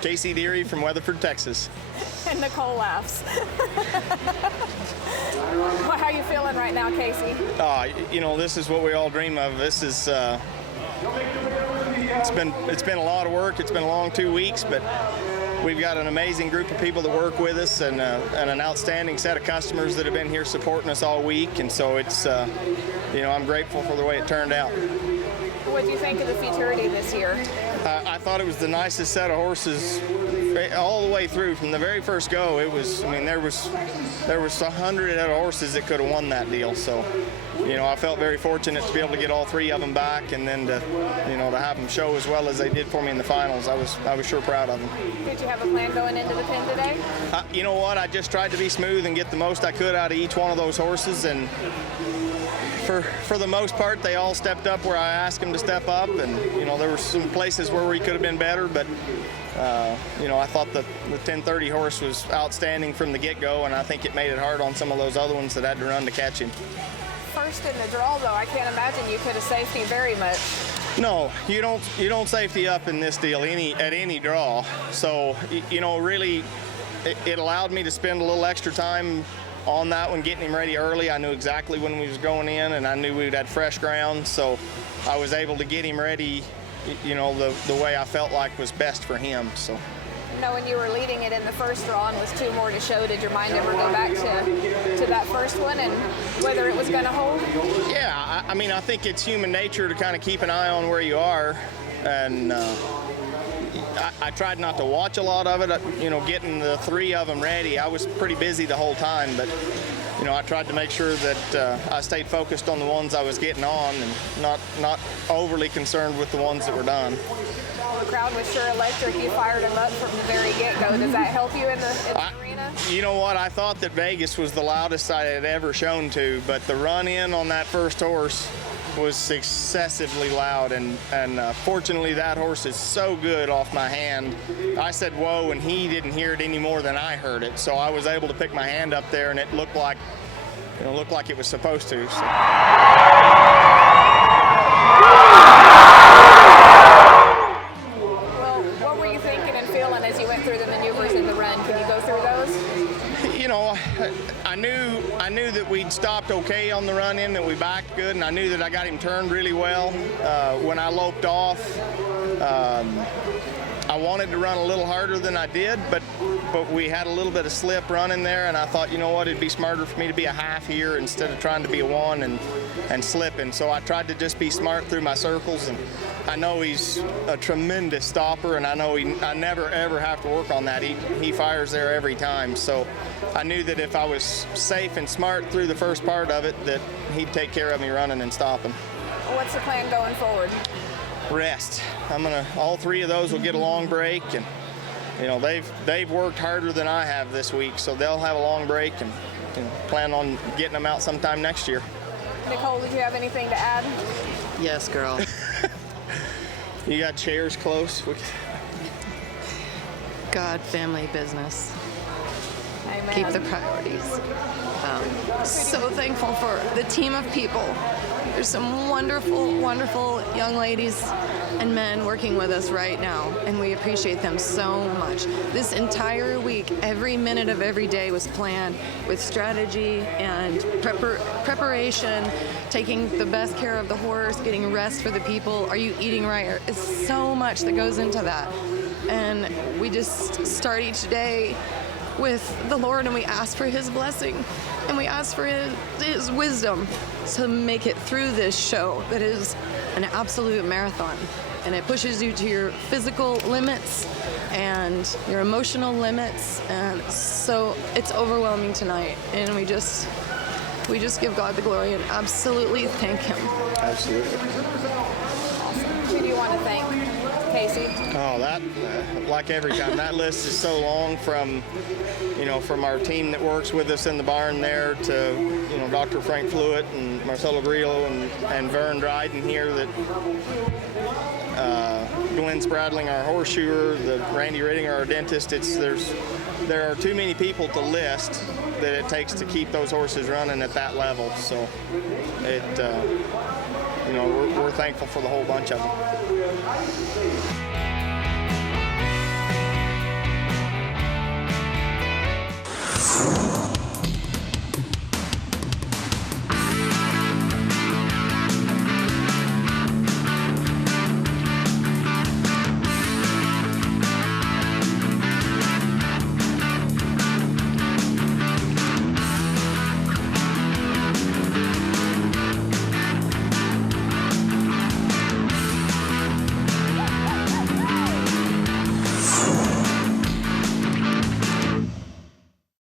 Casey Deary from Weatherford, Texas. And Nicole laughs. Well, how are you feeling right now, Casey? This is what we all dream of. This is it's been a lot of work. It's been a long 2 weeks, but we've got an amazing group of people that work with us and an outstanding set of customers that have been here supporting us all week. And so it's, I'm grateful for the way it turned out. What do you think of the Futurity this year? I thought it was the nicest set of horses all the way through. From the very first go, it was, there was 100 head of horses that could have won that deal. So, I felt very fortunate to be able to get all 3 of them back, and then to have them show as well as they did for me in the finals. I was sure proud of them. Did you have a plan going into the pen today? You know what? I just tried to be smooth and get the most I could out of each one of those horses, and for the most part, they all stepped up where I asked them to step up, and there were some places where we could have been better, but I thought the 1030 horse was outstanding from the get-go, and I think it made it hard on some of those other ones that had to run to catch him. First in the draw, though, I can't imagine you could have safety very much. No, you don't safety up in this deal at any draw. So really, it allowed me to spend a little extra time on that one, getting him ready early. I knew exactly when we was going in, and I knew we'd had fresh ground, so I was able to get him ready, the way I felt like was best for him. So, knowing you were leading it in the first draw and was 2 more to show, did your mind ever go back to that first one and whether it was going to hold? Yeah, I think it's human nature to kind of keep an eye on where you are, and I tried not to watch a lot of it. Getting the 3 of them ready, I was pretty busy the whole time, but I tried to make sure that I stayed focused on the ones I was getting on and not overly concerned with the ones that were done. The crowd was sure electric. You fired them up from the very get-go. Does that help you in the arena? You know what? I thought that Vegas was the loudest I had ever shown to, but the run-in on that first horse was excessively loud, and fortunately that horse is so good off my hand. I said whoa, and he didn't hear it any more than I heard it, so I was able to pick my hand up there, and it looked like it was supposed to. So. Well, what were you thinking and feeling as you went through the maneuvers in the run? Can you go through those? I knew that we'd stopped okay on the run-in, that we backed good, and I knew that I got him turned really well. When I loped off, I wanted to run a little harder than I did, but we had a little bit of slip running there, and I thought, it'd be smarter for me to be a half here instead of trying to be a 1 and slipping. So I tried to just be smart through my circles, and I know he's a tremendous stopper, and I know I never ever have to work on that. He fires there every time. So I knew that if I was safe and smart through the first part of it, that he'd take care of me running and stopping. What's the plan going forward? Rest. All 3 of those will get a long break, and they've worked harder than I have this week, so they'll have a long break, and plan on getting them out sometime next year. Nicole, did you have anything to add? Yes, girl. You got chairs close? God, family, business. Amen. Keep the priorities. So thankful for the team of people. There's some wonderful, wonderful young ladies and men working with us right now, and we appreciate them so much. This entire week, every minute of every day was planned with strategy and preparation, taking the best care of the horse, getting rest for the people. Are you eating right? It's so much that goes into that. And we just start each day with the Lord, and we ask for His blessing, and we ask for His wisdom to make it through this show that is an absolute marathon, and it pushes you to your physical limits and your emotional limits, and so it's overwhelming tonight, and we just give God the glory and absolutely thank Him. Absolutely. Who do you want to thank, Casey? Oh, that like every time, that list is so long, from our team that works with us in the barn there to Dr. Frank Fluitt and Marcelo Grillo and Vern Dryden here, that Glenn Spradling, our horseshoer, the Randy Rittinger, our dentist. There are too many people to list that it takes to keep those horses running at that level. So we're thankful for the whole bunch of them. Bye.